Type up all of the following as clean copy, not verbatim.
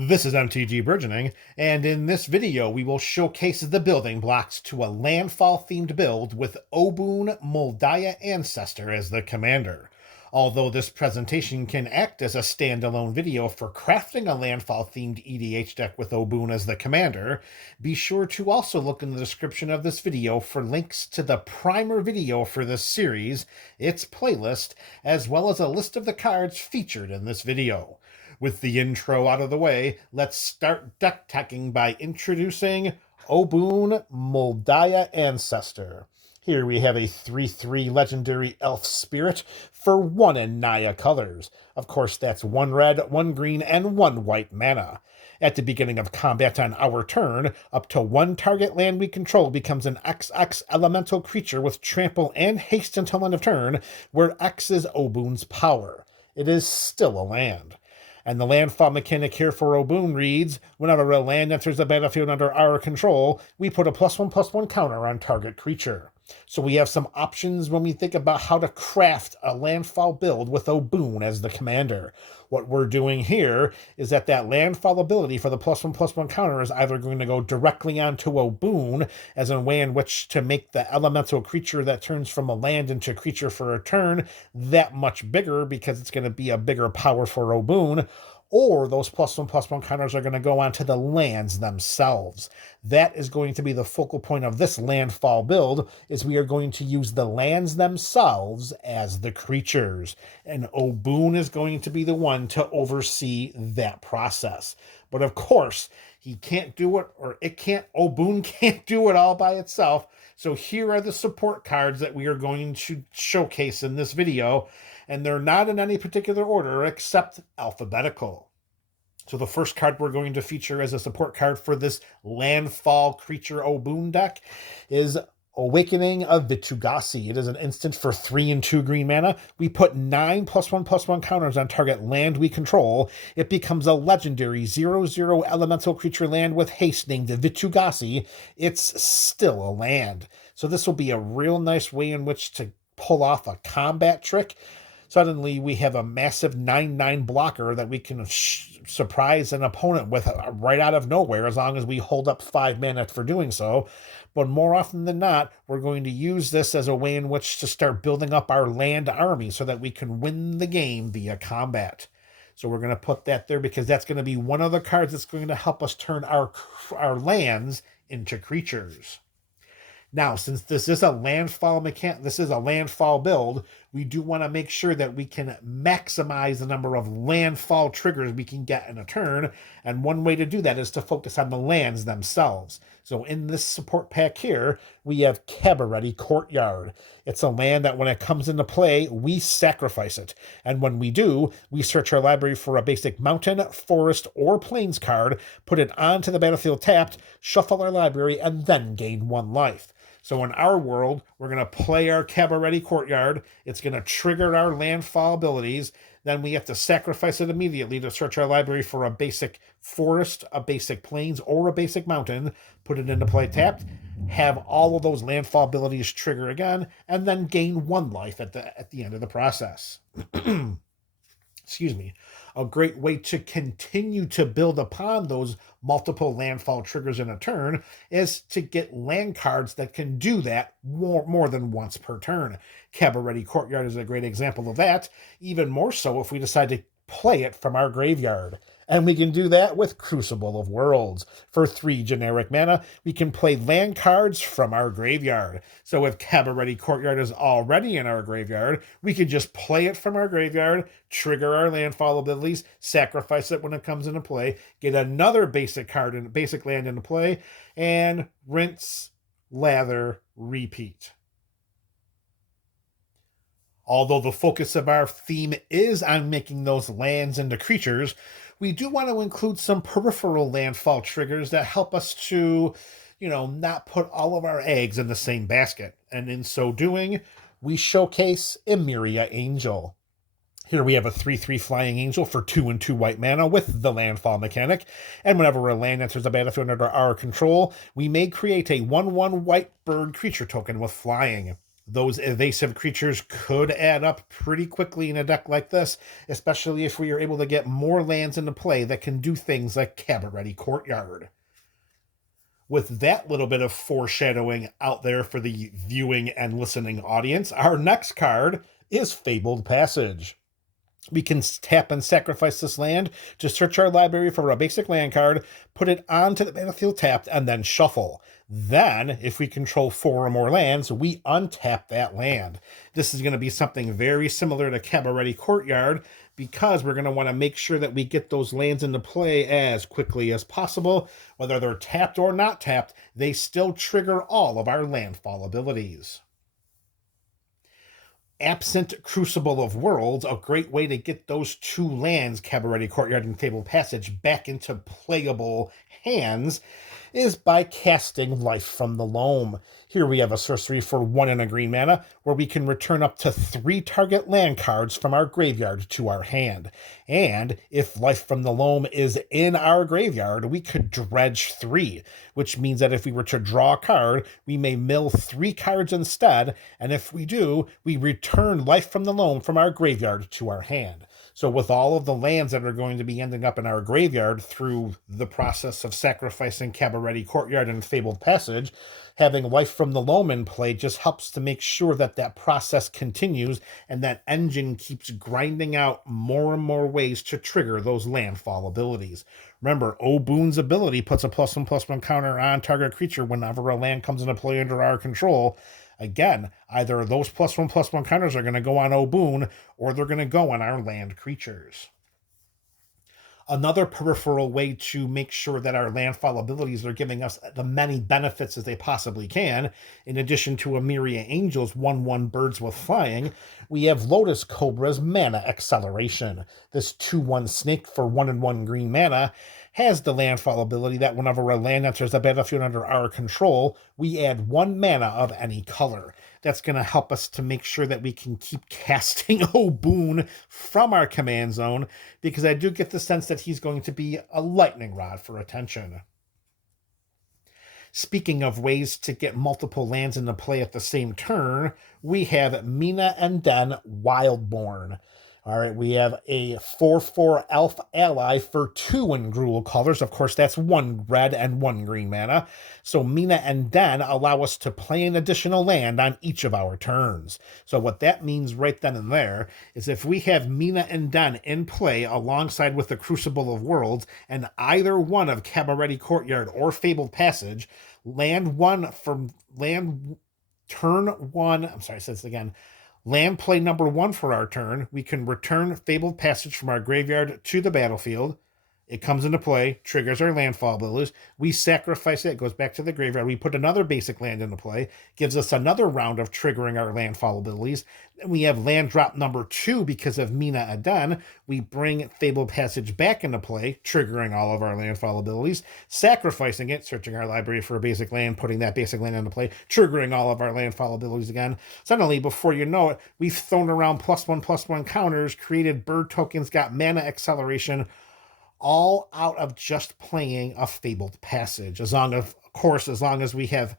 This is MTG Burgeoning, and in this video we will showcase the building blocks to a Landfall-themed build with Obuun Mul Daya Ancestor as the commander. Although this presentation can act as a standalone video for crafting a Landfall-themed EDH deck with Obuun as the commander, be sure to also look in the description of this video for links to the primer video for this series, its playlist, as well as a list of the cards featured in this video. With the intro out of the way, let's start deck teching by introducing Obuun Mul Daya Ancestor. Here we have a 3/3 legendary elf spirit for 1 in Naya colors. Of course, that's 1 red, 1 green, and 1 white mana. At the beginning of combat on our turn, up to 1 target land we control becomes an XX elemental creature with trample and haste until end of turn, where X is Obuun's power. It is still a land. And the landfall mechanic here for Obuun reads, whenever a land enters the battlefield under our control, we put a +1/+1 counter on target creature. So we have some options when we think about how to craft a landfall build with Obuun as the commander. What we're doing here is that landfall ability for the +1/+1 counter is either going to go directly onto Obuun as a way in which to make the elemental creature that turns from a land into creature for a turn that much bigger because it's going to be a bigger power for Obuun, or those +1/+1 counters are going to go onto the lands themselves. That is going to be the focal point of this landfall build, is we are going to use the lands themselves as the creatures. And Obuun is going to be the one to oversee that process. But of course, he can't do it, or Obuun can't do it all by itself. So here are the support cards that we are going to showcase in this video, and they're not in any particular order except alphabetical. So the first card we're going to feature as a support card for this landfall creature Obuun deck is Awakening of Vitu-Ghazi. It is an instant for 3 and 2 green mana. We put 9 +1/+1 counters on target land we control. It becomes a legendary 0/0 elemental creature land with haste named Vitu-Ghazi. It's still a land. So this will be a real nice way in which to pull off a combat trick. Suddenly we have a massive 9/9 blocker that we can surprise an opponent with right out of nowhere, as long as we hold up 5 mana for doing so. But more often than not, we're going to use this as a way in which to start building up our land army so that we can win the game via combat. So we're going to put that there because that's going to be one of the cards that's going to help us turn our lands into creatures. Now, since this is a landfall build, we do want to make sure that we can maximize the number of landfall triggers we can get in a turn, and one way to do that is to focus on the lands themselves. So in this support pack here, we have Cabaret Courtyard. It's a land that when it comes into play, we sacrifice it. And when we do, we search our library for a basic mountain, forest, or plains card, put it onto the battlefield tapped, shuffle our library, and then gain 1 life. So in our world, we're going to play our Cabaret Courtyard. It's going to trigger our landfall abilities. Then we have to sacrifice it immediately to search our library for a basic forest, a basic plains, or a basic mountain. Put it into play tapped. Have all of those landfall abilities trigger again, and then gain 1 life at the end of the process. Excuse me. A great way to continue to build upon those multiple landfall triggers in a turn is to get land cards that can do that more than once per turn. Cabaret Courtyard is a great example of that, even more so if we decide to play it from our graveyard. And we can do that with Crucible of Worlds. For 3 generic mana, we can play land cards from our graveyard. So if Cabaret Courtyard is already in our graveyard, we can just play it from our graveyard, trigger our landfall abilities, sacrifice it when it comes into play, get another basic land into play, and rinse, lather, repeat. Although the focus of our theme is on making those lands into creatures, we do want to include some peripheral landfall triggers that help us to, not put all of our eggs in the same basket. And in so doing, we showcase Emeria Angel. Here we have a 3/3 flying angel for 2 and 2 white mana with the landfall mechanic. And whenever a land enters the battlefield under our control, we may create a 1/1 white bird creature token with flying. Those evasive creatures could add up pretty quickly in a deck like this, especially if we are able to get more lands into play that can do things like Cabaret Courtyard. With that little bit of foreshadowing out there for the viewing and listening audience, our next card is Fabled Passage. We can tap and sacrifice this land to search our library for a basic land card, put it onto the battlefield tapped, and then shuffle. Then, if we control 4 or more lands, we untap that land. This is going to be something very similar to Cabaret Courtyard, because we're going to want to make sure that we get those lands into play as quickly as possible. Whether they're tapped or not tapped, they still trigger all of our landfall abilities. Absent Crucible of Worlds, a great way to get those 2 lands, Cabaret Courtyard and Fabled Passage, back into playable hands is by casting Life from the Loam. Here we have a sorcery for 1 and a green mana, where we can return up to 3 target land cards from our graveyard to our hand. And if Life from the Loam is in our graveyard, we could dredge 3, which means that if we were to draw a card, we may mill 3 cards instead, and if we do, we return Life from the Loam from our graveyard to our hand. So with all of the lands that are going to be ending up in our graveyard through the process of sacrificing Cabaret Courtyard and Fabled Passage, having Life from the Loam in play just helps to make sure that that process continues and that engine keeps grinding out more and more ways to trigger those landfall abilities. Remember, Obuun's ability puts a +1/+1 counter on target creature whenever a land comes into play under our control. Again, either those +1/+1 counters are going to go on Obuun, or they're going to go on our land creatures. Another peripheral way to make sure that our landfall abilities are giving us the many benefits as they possibly can, in addition to Emiria Angel's 1/1 birds with flying, we have Lotus Cobra's Mana Acceleration. This 2/1 snake for 1 and 1 green mana has the landfall ability that whenever a land enters the battlefield under our control, we add 1 mana of any color. That's going to help us to make sure that we can keep casting Obuun from our command zone, because I do get the sense that he's going to be a lightning rod for attention. Speaking of ways to get multiple lands into play at the same turn, we have Mina and Den Wildborn. All right, we have a 4/4 elf ally for 2 in Gruul colors. Of course, that's 1 red and 1 green mana. So Mina and Den allow us to play an additional land on each of our turns. So what that means right then and there is if we have Mina and Den in play alongside with the Crucible of Worlds and either one of Cabaret Courtyard or Fabled Passage, land play number 1 for our turn, we can return Fabled Passage from our graveyard to the battlefield. It comes into play, triggers our landfall abilities. We sacrifice it, goes back to the graveyard. We put another basic land into play, gives us another round of triggering our landfall abilities. Then we have land drop number 2 because of Mina and Den. We bring Fabled Passage back into play, triggering all of our landfall abilities, sacrificing it, searching our library for a basic land, putting that basic land into play, triggering all of our landfall abilities again. Suddenly, before you know it, we've thrown around +1/+1 counters, created bird tokens, got mana acceleration, all out of just playing a Fabled Passage. As long as we have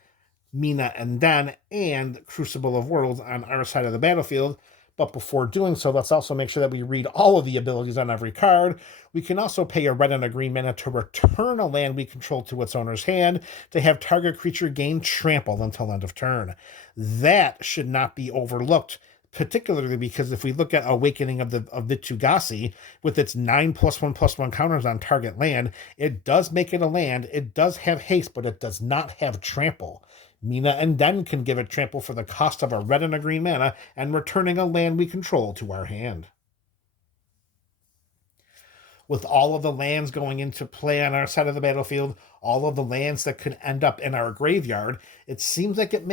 Mina and Den and Crucible of Worlds on our side of the battlefield. But before doing so, let's also make sure that we read all of the abilities on every card. We can also pay a red and a green mana to return a land we control to its owner's hand to have target creature gain trample until end of turn. That should not be overlooked, particularly because if we look at Awakening of the Tugasi, with its 9 +1/+1 counters on target land, it does make it a land. It does have haste, but it does not have trample. Mina and Den can give it trample for the cost of a red and a green mana and returning a land we control to our hand. With all of the lands going into play on our side of the battlefield, all of the lands that could end up in our graveyard, it seems like it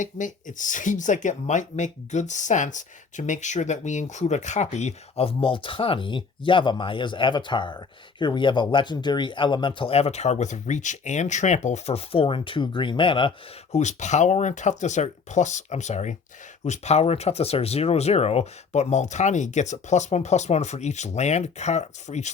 might make good sense to make sure that we include a copy of Multani, Yavamaya's avatar. Here we have a legendary elemental avatar with reach and trample for 4 and 2 green mana, whose power and toughness are 0/0, but Multani gets a +1/+1 for each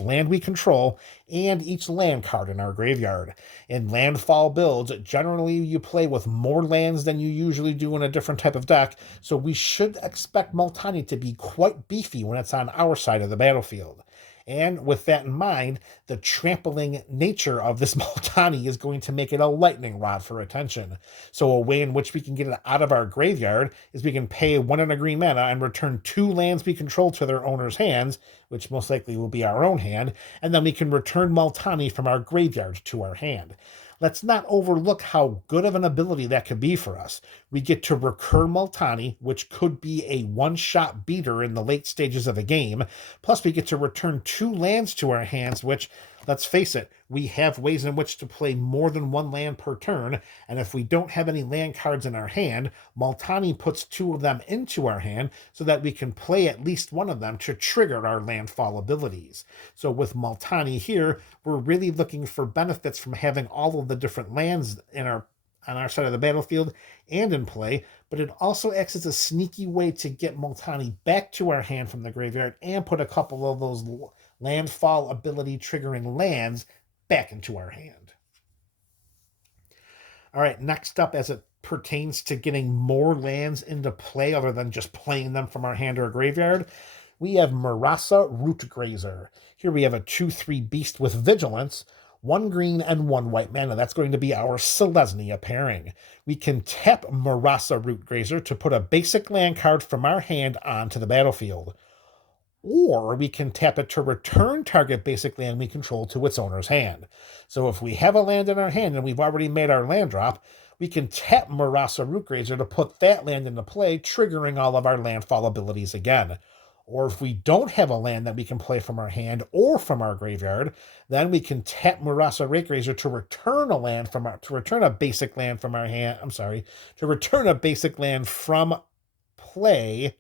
land we control and each land card in our graveyard. And In landfall builds, generally you play with more lands than you usually do in a different type of deck, so we should expect Multani to be quite beefy when it's on our side of the battlefield. And with that in mind, the trampling nature of this Multani is going to make it a lightning rod for attention. So a way in which we can get it out of our graveyard is we can pay 1 and a green mana and return 2 lands we control to their owner's hands, which most likely will be our own hand, and then we can return Multani from our graveyard to our hand. Let's not overlook how good of an ability that could be for us. We get to recur Multani, which could be a one-shot beater in the late stages of a game. Plus, we get to return 2 lands to our hands, which, let's face it, we have ways in which to play more than 1 land per turn, and if we don't have any land cards in our hand, Multani puts 2 of them into our hand so that we can play at least 1 of them to trigger our landfall abilities. So with Multani here, we're really looking for benefits from having all of the different lands on our side of the battlefield and in play, but it also acts as a sneaky way to get Multani back to our hand from the graveyard and put a couple of those landfall ability triggering lands back into our hand. All right, next up, as it pertains to getting more lands into play other than just playing them from our hand or graveyard, we have Murasa Rootgrazer. Here we have a 2/3 beast with vigilance, 1 green and 1 white mana. That's going to be our Selesnya pairing. We can tap Murasa Rootgrazer to put a basic land card from our hand onto the battlefield. Or we can tap it to return target basic land we control to its owner's hand. So if we have a land in our hand and we've already made our land drop, we can tap Murasa Rootgrazer to put that land into play, triggering all of our landfall abilities again. Or if we don't have a land that we can play from our hand or from our graveyard, then we can tap Murasa Rootgrazer to return a basic land from our hand. To return a basic land from play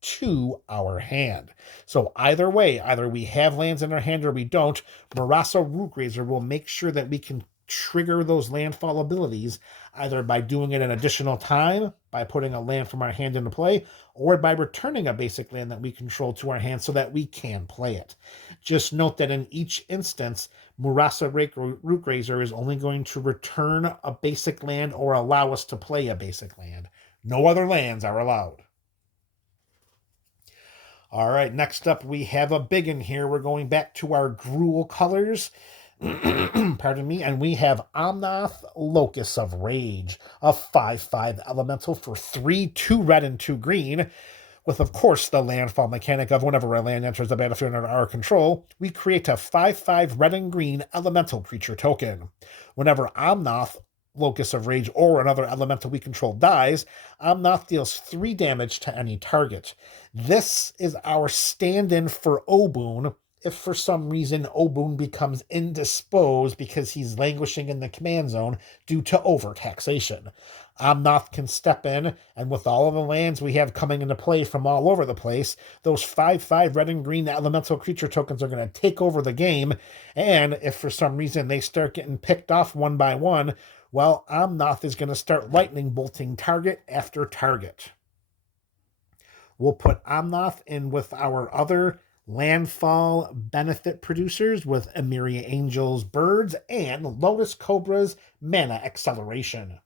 to our hand. So either way, either we have lands in our hand or we don't, Murasa Rootgrazer will make sure that we can trigger those landfall abilities either by doing it an additional time, by putting a land from our hand into play, or by returning a basic land that we control to our hand so that we can play it. Just note that in each instance, Murasa Rootgrazer is only going to return a basic land or allow us to play a basic land. No other lands are allowed. All right, next up we have a big one here. We're going back to our Gruul colors. Pardon me, and we have Omnath, Locus of Rage, a 5/5 elemental for 3, 2 red and 2 green, with, of course, the landfall mechanic of whenever a land enters the battlefield under our control, we create a 5/5 red and green elemental creature token. Whenever Omnath, Locus of Rage, or another elemental we control dies, Omnath deals 3 damage to any target. This is our stand-in for Obuun if for some reason Obuun becomes indisposed because he's languishing in the command zone due to overtaxation. Omnath can step in, and with all of the lands we have coming into play from all over the place, those 5/5 red and green elemental creature tokens are going to take over the game, and if for some reason they start getting picked off one by one, well, Omnath is going to start lightning bolting target after target. We'll put Omnath in with our other landfall benefit producers with Emeria Angel's Birds and Lotus Cobra's Mana Acceleration.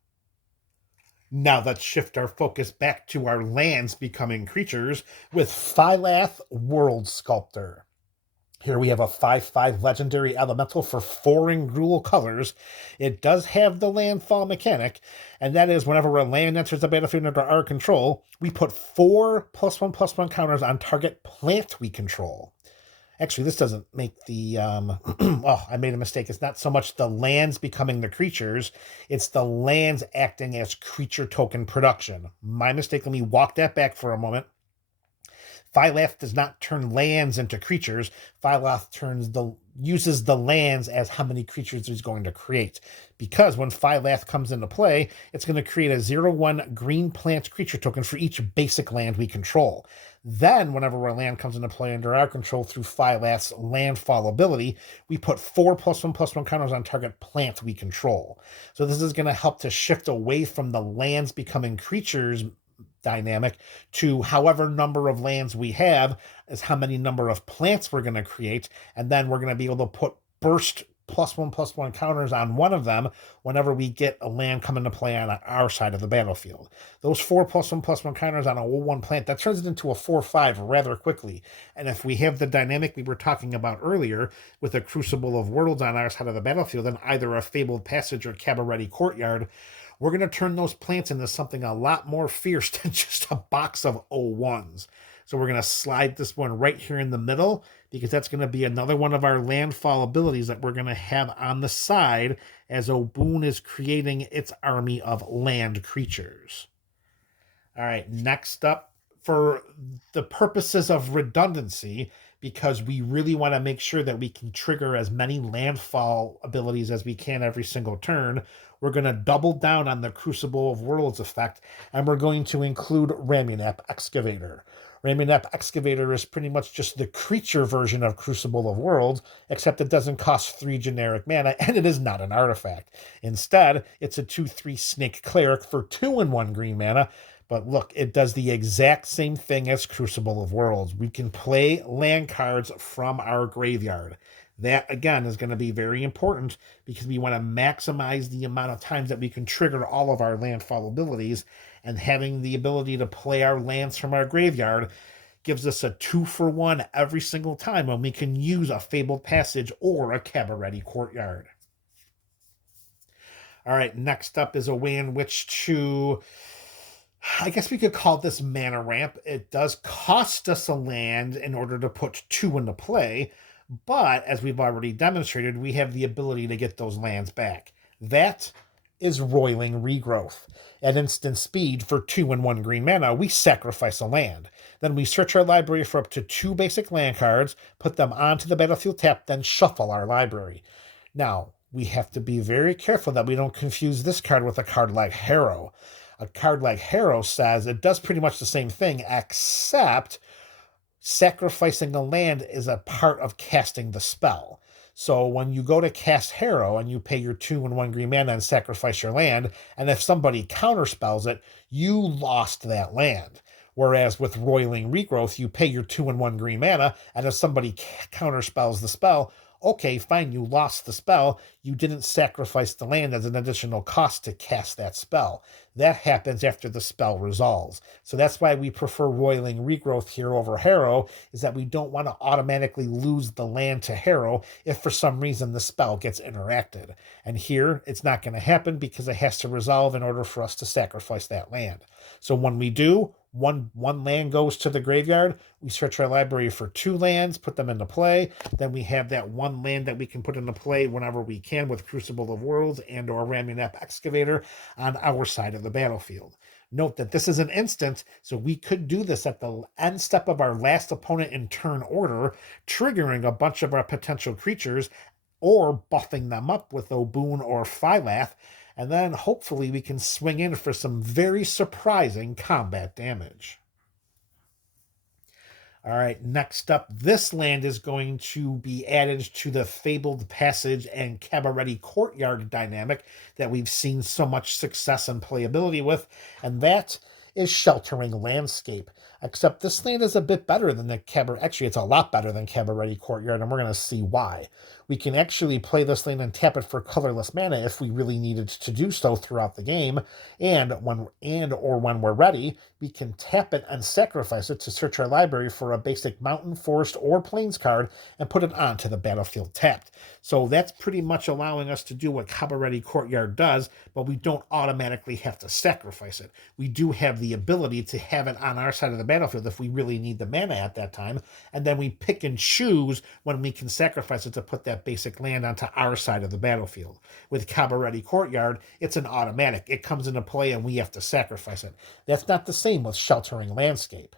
Now let's shift our focus back to our lands becoming creatures with Phylath World Sculptor. Here we have a 5/5 legendary elemental for 4 in Gruul colors. It does have the landfall mechanic, and that is whenever a land enters the battlefield under our control, we put 4 +1/+1 counters on target plant we control. Actually, this doesn't make the, oh, I made a mistake. It's not so much the lands becoming the creatures, it's the lands acting as creature token production. My mistake, let me walk that back for a moment. Phylath does not turn lands into creatures. Phylath uses the lands as how many creatures he's going to create. Because when Phylath comes into play, it's going to create a 0/1 green plant creature token for each basic land we control. Then, whenever a land comes into play under our control through Phylath's landfall ability, we put 4 +1/+1 counters on target plant we control. So this is going to help to shift away from the lands becoming creatures dynamic to however number of lands we have is how many number of plants we're going to create, and then we're going to be able to put burst +1/+1 counters on one of them whenever we get a land come into play on our side of the battlefield. Those 4 +1/+1 counters on a 0/1 plant, that turns it into a 4/5 rather quickly. And if we have the dynamic we were talking about earlier with a Crucible of Worlds on our side of the battlefield and either a Fabled Passage or Cabaret Courtyard, we're going to turn those plants into something a lot more fierce than just a box of 0/1s. So we're going to slide this one right here in the middle because that's going to be another one of our landfall abilities that we're going to have on the side as Obuun is creating its army of land creatures. All right, next up, for the purposes of redundancy, because we really want to make sure that we can trigger as many landfall abilities as we can every single turn, we're going to double down on the Crucible of Worlds effect, and we're going to include Ramunap Excavator. Ramunap Excavator is pretty much just the creature version of Crucible of Worlds, except it doesn't cost 3 generic mana, and it is not an artifact. Instead, it's a 2/3 Snake Cleric for 2/1 green mana. But look, it does the exact same thing as Crucible of Worlds. We can play land cards from our graveyard. That, again, is going to be very important because we want to maximize the amount of times that we can trigger all of our landfall abilities, and having the ability to play our lands from our graveyard gives us a 2-for-1 every single time when we can use a Fabled Passage or a Cabaret Courtyard. All right, next up is a way in which to... I guess we could call this mana ramp. It does cost us a land in order to put 2 into play, but as we've already demonstrated, we have the ability to get those lands back. That is Roiling Regrowth. At instant speed for 2/1 green mana, we sacrifice a land. Then we search our library for up to 2 basic land cards, put them onto the battlefield tap, then shuffle our library. Now, we have to be very careful that we don't confuse this card with a card like Harrow. A card like Harrow says it does pretty much the same thing, except sacrificing a land is a part of casting the spell. So when you go to cast Harrow and you pay your 2/1 green mana and sacrifice your land, and if somebody counterspells it, you lost that land. Whereas with Roiling Regrowth, you pay your 2/1 green mana, and if somebody counterspells the spell, okay, fine, you lost the spell. You didn't sacrifice the land as an additional cost to cast that spell. That happens after the spell resolves. So that's why we prefer Roiling Regrowth here over Harrow, is that we don't want to automatically lose the land to Harrow if for some reason the spell gets interacted. And here, it's not going to happen because it has to resolve in order for us to sacrifice that land. So when we do, one land goes to the graveyard, we search our library for 2 lands, put them into play, then we have that 1 land that we can put into play whenever we can with Crucible of Worlds and or Ramunap Excavator on our side of the battlefield. Note that this is an instant, so we could do this at the end step of our last opponent in turn order, triggering a bunch of our potential creatures or buffing them up with Obuun or Phylath, and then hopefully we can swing in for some very surprising combat damage. All right, next up, this land is going to be added to the Fabled Passage and Cabaret Courtyard dynamic that we've seen so much success and playability with, and that is Sheltering Landscape. Except this land is a bit better than the Cabaret. Actually, it's a lot better than Cabaret Courtyard, and we're going to see why. We can actually play this land and tap it for colorless mana if we really needed to do so throughout the game, and when we're ready, we can tap it and sacrifice it to search our library for a basic mountain, forest, or plains card and put it onto the battlefield tapped. So that's pretty much allowing us to do what Cabaret Courtyard does, but we don't automatically have to sacrifice it. We do have the ability to have it on our side of the battlefield if we really need the mana at that time, and then we pick and choose when we can sacrifice it to put that basic land onto our side of the battlefield. With Cabaret Courtyard, it's an automatic. It comes into play and we have to sacrifice it. That's not the same with Sheltering Landscape.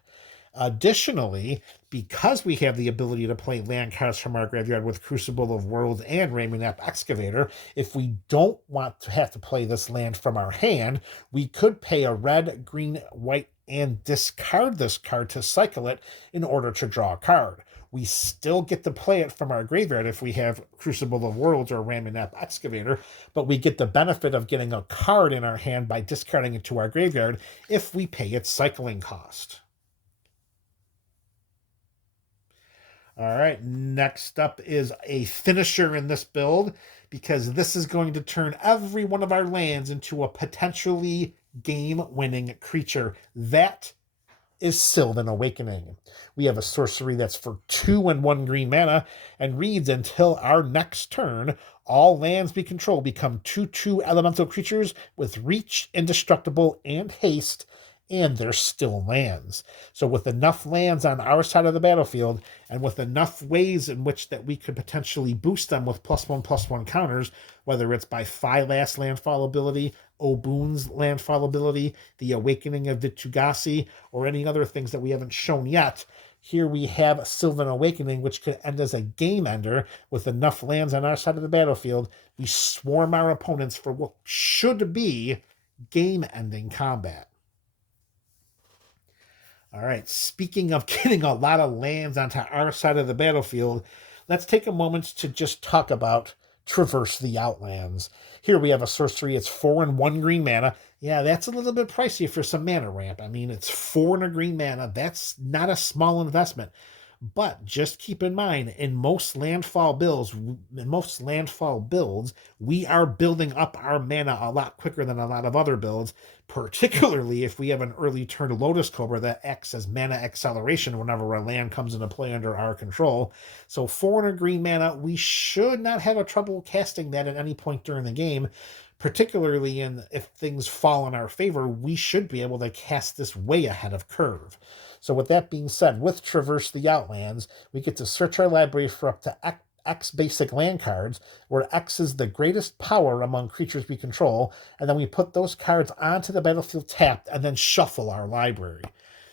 Additionally, because we have the ability to play land cards from our graveyard with Crucible of Worlds and Ramunap Excavator, if we don't want to have to play this land from our hand, we could pay a red, green, white, and discard this card to cycle it in order to draw a card. We still get to play it from our graveyard if we have Crucible of Worlds or Ramunap Excavator, but we get the benefit of getting a card in our hand by discarding it to our graveyard if we pay its cycling cost. All right, next up is a finisher in this build, because this is going to turn every one of our lands into a potentially game-winning creature. That is Sylvan Awakening. We have a sorcery that's for 2 and 1 green mana and reads, until our next turn, all lands we control become 2/2 elemental creatures with reach, indestructible, and haste, and they're still lands. So with enough lands on our side of the battlefield, and with enough ways in which that we could potentially boost them with +1/+1 counters, whether it's by Phyla's landfall ability, Obuun's landfall ability, the Awakening of Vitu-Ghazi, or any other things that we haven't shown yet, here we have Sylvan Awakening, which could end as a game ender. With enough lands on our side of the battlefield, we swarm our opponents for what should be game-ending combat. All right, speaking of getting a lot of lands onto our side of the battlefield, let's take a moment to just talk about Traverse the Outlands. Here we have a sorcery. It's 4 and 1 green mana. Yeah, that's a little bit pricey for some mana ramp. I mean, it's 4 and a green mana. That's not a small investment. But just keep in mind, in most landfall builds, we are building up our mana a lot quicker than a lot of other builds, particularly if we have an early turn Lotus Cobra that acts as mana acceleration whenever a land comes into play under our control. So 400 green mana, we should not have a trouble casting that at any point during the game. Particularly if things fall in our favor, we should be able to cast this way ahead of curve. So with that being said, with Traverse the Outlands, we get to search our library for up to X basic land cards, where X is the greatest power among creatures we control, and then we put those cards onto the battlefield tapped and then shuffle our library.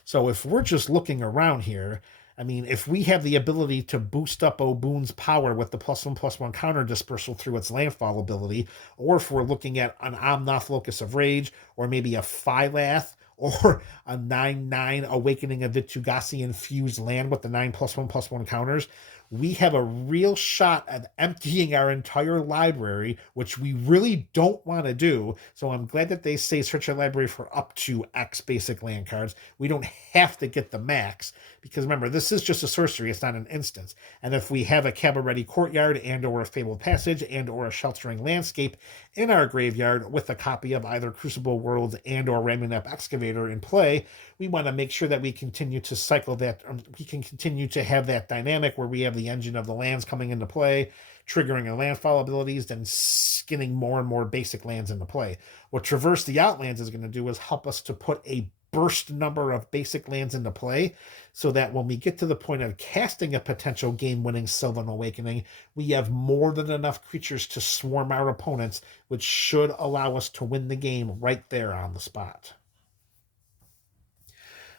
So if we're just looking around here, I mean, if we have the ability to boost up Obuun's power with the +1/+1 counter dispersal through its landfall ability, or if we're looking at an Omnath Locus of Rage, or maybe a Phylath, or a 9/9 Awakening of Vitu-Ghazi infused land with the 9 +1/+1 counters, we have a real shot at emptying our entire library, which we really don't want to do. So I'm glad that they say search your library for up to X basic land cards. We don't have to get the max, because remember, this is just a sorcery, it's not an instance. And if we have a Cabaret Courtyard and or a Fabled Passage and or a Sheltering Landscape in our graveyard with a copy of either Crucible Worlds and or Ramunap Excavator in play, we want to make sure that we continue to cycle that. We can continue to have that dynamic where we have the engine of the lands coming into play, triggering our landfall abilities, then skinning more and more basic lands into play. What Traverse the Outlands is going to do is help us to put a burst number of basic lands into play, so that when we get to the point of casting a potential game-winning Sylvan Awakening, we have more than enough creatures to swarm our opponents, which should allow us to win the game right there on the spot.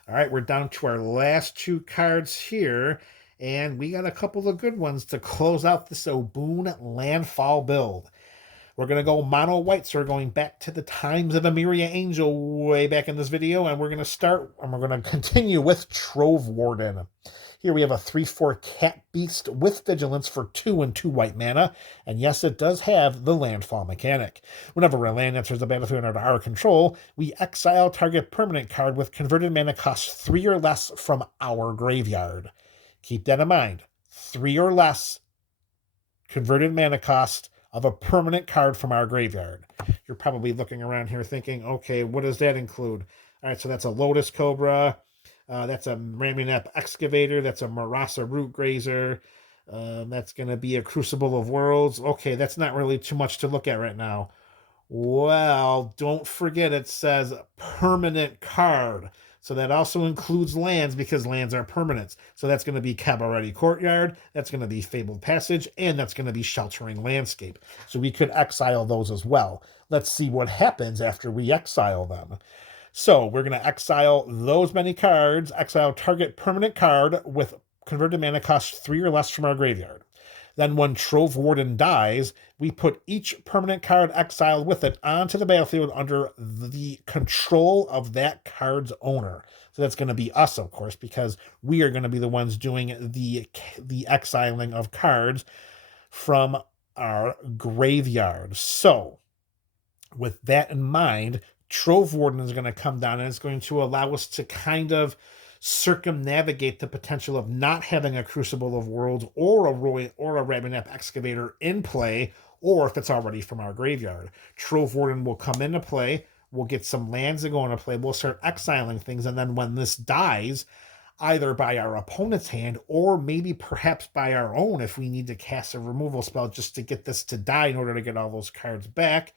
All right, we're down to our last 2 cards here, and we got a couple of good ones to close out this Obuun Landfall build. We're going to go mono white, so we're going back to the times of Emiria Angel way back in this video, and we're going to continue with Trove Warden. Here we have a 3/4 Cat Beast with Vigilance for 2 and 2 white mana, and yes, it does have the landfall mechanic. Whenever a land enters the battlefield under our control, we exile target permanent card with converted mana cost 3 or less from our graveyard. Keep that in mind. 3 or less converted mana cost of a permanent card from our graveyard. You're probably looking around here thinking, okay, what does that include? All right, so that's a Lotus Cobra, that's a Ramunap Excavator, that's a Marasa Root Grazer, that's going to be a Crucible of Worlds. Okay, that's not really too much to look at right now. Well, don't forget it says permanent card. So that also includes lands, because lands are permanents. So that's going to be Cabaret Courtyard, that's going to be Fabled Passage, and that's going to be Sheltering Landscape. So we could exile those as well. Let's see what happens after we exile them. So we're going to exile those many cards, exile target permanent card with converted mana cost 3 or less from our graveyard. Then when Trove Warden dies, we put each permanent card exiled with it onto the battlefield under the control of that card's owner. So that's going to be us, of course, because we are going to be the ones doing the exiling of cards from our graveyard. So with that in mind, Trove Warden is going to come down, and it's going to allow us to kind of circumnavigate the potential of not having a Crucible of Worlds or a Ravenap Excavator in play, or if it's already from our graveyard. Trove Warden will come into play, we'll get some lands that go into play, we'll start exiling things, and then when this dies, either by our opponent's hand or maybe perhaps by our own if we need to cast a removal spell just to get this to die in order to get all those cards back,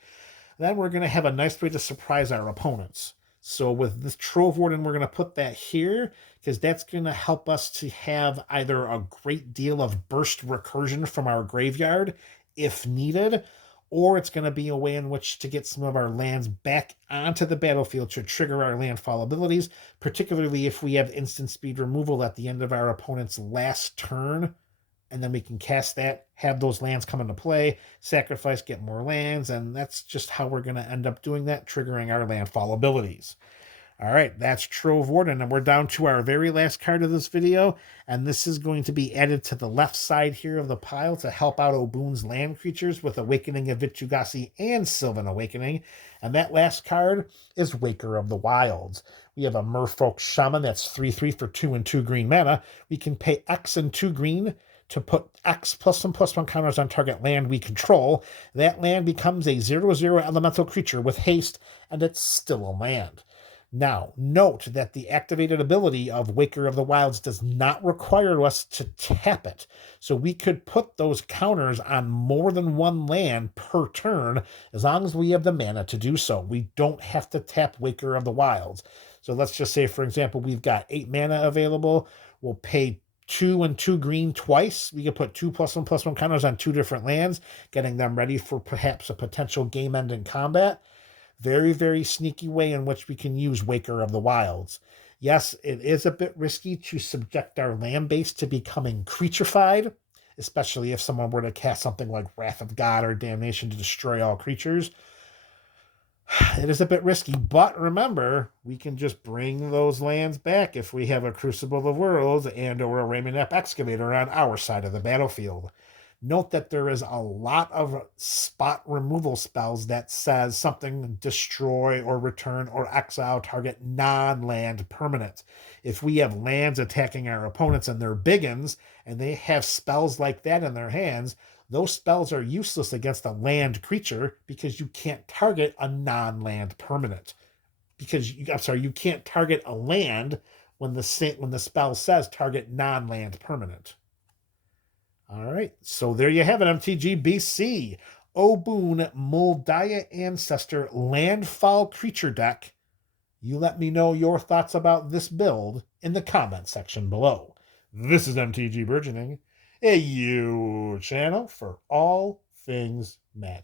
then we're going to have a nice way to surprise our opponents. So with this Trove Warden, we're going to put that here because that's going to help us to have either a great deal of burst recursion from our graveyard if needed, or it's going to be a way in which to get some of our lands back onto the battlefield to trigger our landfall abilities, particularly if we have instant speed removal at the end of our opponent's last turn, and then we can cast that, have those lands come into play, sacrifice, get more lands, and that's just how we're going to end up doing that, triggering our landfall abilities. All right, that's Trove Warden, and we're down to our very last card of this video, and this is going to be added to the left side here of the pile to help out Obuun's land creatures with Awakening of Vitu-Ghazi and Sylvan Awakening, and that last card is Waker of the Wilds. We have a Merfolk Shaman that's 3/3 for 2 and 2 green mana. We can pay X and 2 green to put X +1/+1 counters on target land we control. That land becomes a 0/0 elemental creature with haste, and it's still a land. Now, note that the activated ability of Waker of the Wilds does not require us to tap it. So we could put those counters on more than one land per turn as long as we have the mana to do so. We don't have to tap Waker of the Wilds. So let's just say, for example, we've got 8 mana available. We'll pay 2 and 2 green twice. We can put 2 +1/+1 counters on 2 different lands, getting them ready for perhaps a potential game-ending combat. Very, very sneaky way in which we can use Waker of the Wilds. Yes, it is a bit risky to subject our land base to becoming creaturified, especially if someone were to cast something like Wrath of God or Damnation to destroy all creatures. It is a bit risky, but remember, we can just bring those lands back if we have a Crucible of Worlds and or a Ravenap Excavator on our side of the battlefield. Note that there is a lot of spot removal spells that says something destroy or return or exile target non-land permanent. If we have lands attacking our opponents and they're biggins and they have spells like that in their hands, those spells are useless against a land creature because you can't target a non-land permanent. You can't target a land when the spell says target non-land permanent. All right, so there you have it, MTG BC. Obuun Mul Daya Ancestor Landfall Creature Deck. You let me know your thoughts about this build in the comment section below. This is MTG Burgeoning, a channel for all things Magic.